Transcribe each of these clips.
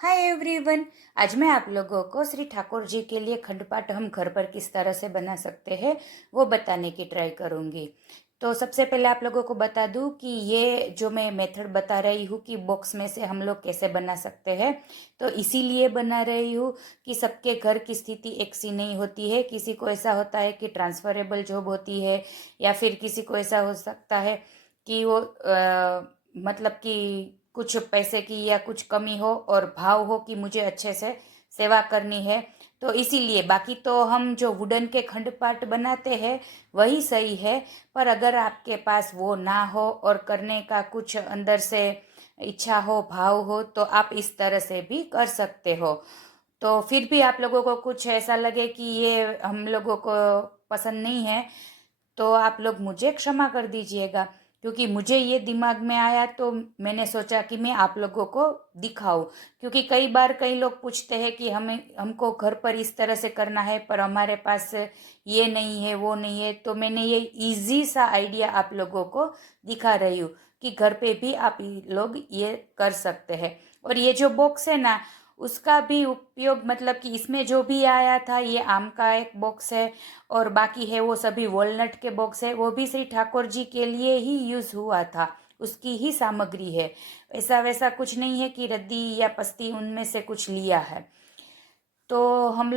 Hi everyone. आज मैं आप लोगों को श्री ठाकुर जी के लिए खंडपाठ हम घर पर किस तरह से बना सकते हैं वो बताने की ट्राई करूँगी। तो सबसे पहले आप लोगों को बता दूं कि ये जो मैं मेथड बता रही हूँ कि बॉक्स में से हम लोग कैसे बना सकते हैं, तो इसीलिए बना रही हूँ कि सबके घर की स्थिति एक सी नहीं होती है। किसी को ऐसा होता है कि ट्रांसफरेबल जॉब होती है, या फिर किसी को ऐसा हो सकता है कि वो मतलब कि कुछ पैसे की या कुछ कमी हो और भाव हो कि मुझे अच्छे से सेवा करनी है। तो इसीलिए बाकी तो हम जो वुडन के खंडपाठ बनाते हैं वही सही है, पर अगर आपके पास वो ना हो और करने का कुछ अंदर से इच्छा हो, भाव हो, तो आप इस तरह से भी कर सकते हो। तो फिर भी आप लोगों को कुछ ऐसा लगे कि ये हम लोगों को पसंद नहीं है, तो आप लोग मुझे क्षमा कर दीजिएगा, क्योंकि मुझे ये दिमाग में आया तो मैंने सोचा कि मैं आप लोगों को दिखाऊं। क्योंकि कई बार कई लोग पूछते हैं कि हमको घर पर इस तरह से करना है, पर हमारे पास ये नहीं है, वो नहीं है। तो मैंने ये इजी सा आइडिया आप लोगों को दिखा रही हूँ कि घर पे भी आप लोग ये कर सकते हैं। और ये जो बॉक्स है ना, उसका भी उपयोग मतलब कि इसमें जो भी आया था, ये आम का एक बॉक्स है और बाकी है वो सभी वॉलनट के बॉक्स है, वो भी श्री ठाकुर जी के लिए ही यूज हुआ था, उसकी ही सामग्री है। ऐसा वैसा कुछ नहीं है कि रद्दी या पस्ती उनमें से कुछ लिया है। तो हम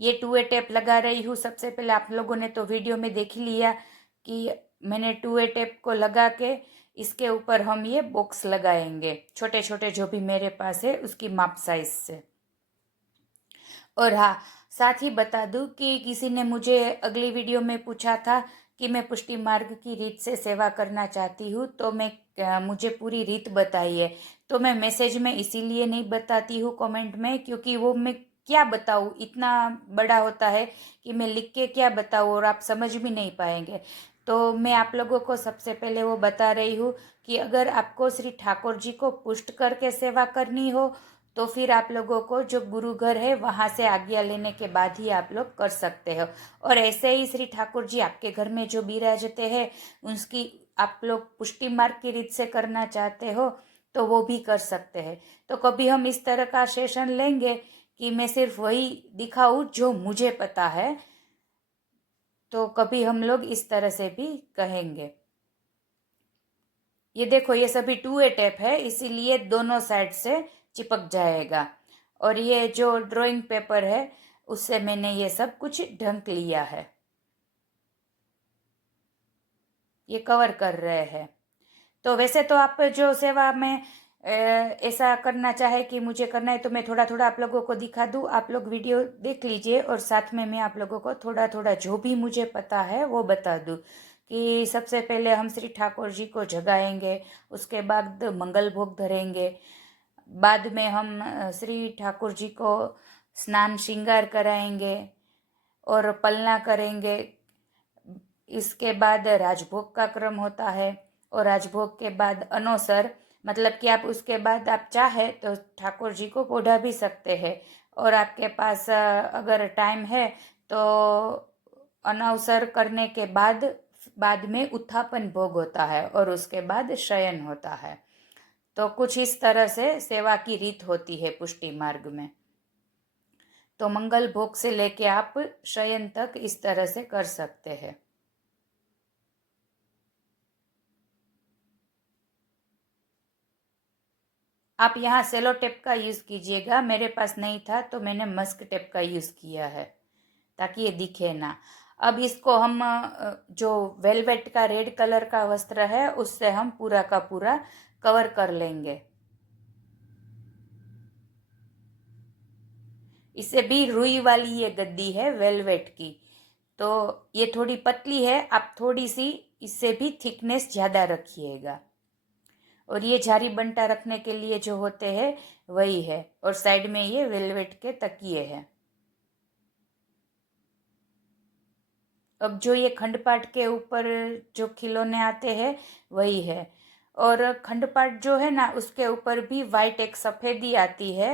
ये 2A टेप लगा रही हूँ। सबसे पहले आप लोगों ने तो वीडियो में देख ही लिया कि मैंने 2A टेप को लगा के इसके ऊपर हम ये बॉक्स लगाएंगे, छोटे छोटे जो भी मेरे पास है उसकी माप साइज से। और हाँ, साथ ही बता दूं कि किसी ने मुझे अगली वीडियो में पूछा था कि मैं पुष्टि मार्ग की रीत से सेवा करना चाहती हूँ, तो मुझे पूरी रीत बताइए। तो मैं मैसेज में इसीलिए नहीं बताती हूँ कमेंट में, क्योंकि वो मैं क्या बताऊँ, इतना बड़ा होता है कि मैं लिख के क्या बताऊँ और आप समझ भी नहीं पाएंगे। तो मैं आप लोगों को सबसे पहले वो बता रही हूँ कि अगर आपको श्री ठाकुर जी को पुष्ट करके सेवा करनी हो, तो फिर आप लोगों को जो गुरु घर है वहाँ से आज्ञा लेने के बाद ही आप लोग कर सकते हो। और ऐसे ही श्री ठाकुर जी आपके घर में जो विराजते हैं, उसकी आप लोग पुष्टि मार्ग की रीत से करना चाहते हो तो वो भी कर सकते हैं। तो कभी हम इस तरह का सेशन लेंगे कि मैं सिर्फ वही दिखाऊं जो मुझे पता है, तो कभी हम लोग इस तरह से भी कहेंगे। ये देखो, ये सभी 2A टेप है, इसीलिए दोनों साइड से चिपक जाएगा। और ये जो ड्राइंग पेपर है उससे मैंने ये सब कुछ ढंक लिया है, ये कवर कर रहे हैं। तो वैसे तो आप जो सेवा में ऐसा करना चाहे कि मुझे करना है, तो मैं थोड़ा थोड़ा आप लोगों को दिखा दूँ। आप लोग वीडियो देख लीजिए और साथ में मैं आप लोगों को थोड़ा थोड़ा जो भी मुझे पता है वो बता दूँ। कि सबसे पहले हम श्री ठाकुर जी को जगाएंगे, उसके बाद मंगल भोग धरेंगे, बाद में हम श्री ठाकुर जी को स्नान श्रृंगार कराएंगे और पलना करेंगे। इसके बाद राजभोग का क्रम होता है, और राजभोग के बाद अनोसर, मतलब कि आप उसके बाद आप चाहे तो ठाकुर जी को पोढ़ा भी सकते हैं। और आपके पास अगर टाइम है तो अनवसर करने के बाद में उत्थापन भोग होता है और उसके बाद शयन होता है। तो कुछ इस तरह से सेवा की रीत होती है पुष्टि मार्ग में। तो मंगल भोग से लेके आप शयन तक इस तरह से कर सकते हैं। आप यहाँ सेलो टेप का यूज़ कीजिएगा, मेरे पास नहीं था तो मैंने मस्क टेप का यूज़ किया है ताकि ये दिखे ना। अब इसको हम जो वेलवेट का रेड कलर का वस्त्र है उससे हम पूरा का पूरा कवर कर लेंगे। इससे भी रुई वाली ये गद्दी है वेलवेट की, तो ये थोड़ी पतली है, आप थोड़ी सी इससे भी थिकनेस ज़्यादा रखिएगा। और ये जारी बंटा रखने के लिए जो होते हैं वही है, और साइड में ये वेलवेट के तकिए हैं। अब जो ये खंडपाठ के ऊपर जो खिलौने आते हैं वही है। और खंडपाठ जो है ना उसके ऊपर भी वाइट एक सफ़ेदी आती है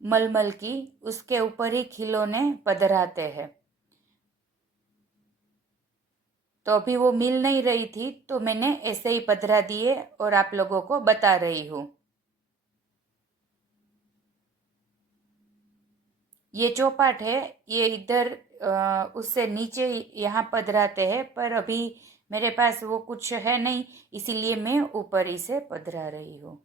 मलमल की, उसके ऊपर ही खिलौने पधराते हैं। तो अभी वो मिल नहीं रही थी तो मैंने ऐसे ही पधरा दिए और आप लोगों को बता रही हूँ। ये चौपाट है, ये इधर उससे नीचे यहाँ पधराते हैं, पर अभी मेरे पास वो कुछ है नहीं, इसीलिए मैं ऊपर इसे पधरा रही हूँ।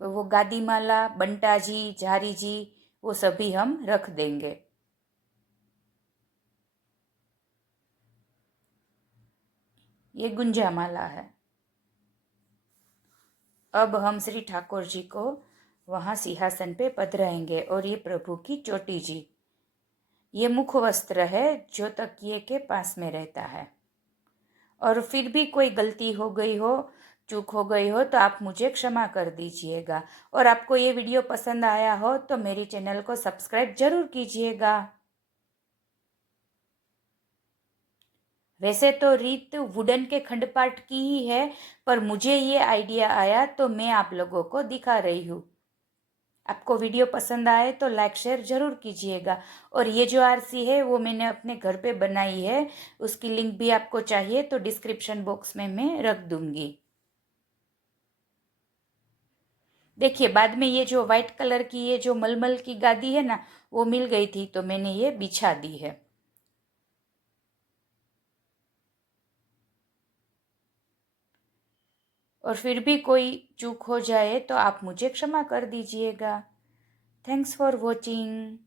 तो वो गादी माला, बंटा जी, झारी जी, वो सभी हम रख देंगे। ये गुंजा माला है। अब हम श्री ठाकुर जी को वहाँ सिंहासन पे पधराएंगे। और ये प्रभु की चोटी जी, ये मुख वस्त्र है जो तकिए के पास में रहता है। और फिर भी कोई गलती हो गई हो, चूक हो गई हो, तो आप मुझे क्षमा कर दीजिएगा। और आपको ये वीडियो पसंद आया हो तो मेरी चैनल को सब्सक्राइब जरूर कीजिएगा। वैसे तो रीत वुडन के खंडपाठ की ही है, पर मुझे ये आइडिया आया तो मैं आप लोगों को दिखा रही हूँ। आपको वीडियो पसंद आए तो लाइक शेयर जरूर कीजिएगा। और ये जो आरसी है वो मैंने अपने घर पे बनाई है, उसकी लिंक भी आपको चाहिए तो डिस्क्रिप्शन बॉक्स में मैं रख दूंगी। देखिए, बाद में ये जो व्हाइट कलर की ये जो मलमल की गादी है ना, वो मिल गई थी तो मैंने ये बिछा दी है। और फिर भी कोई चूक हो जाए तो आप मुझे क्षमा कर दीजिएगा। Thanks for watching.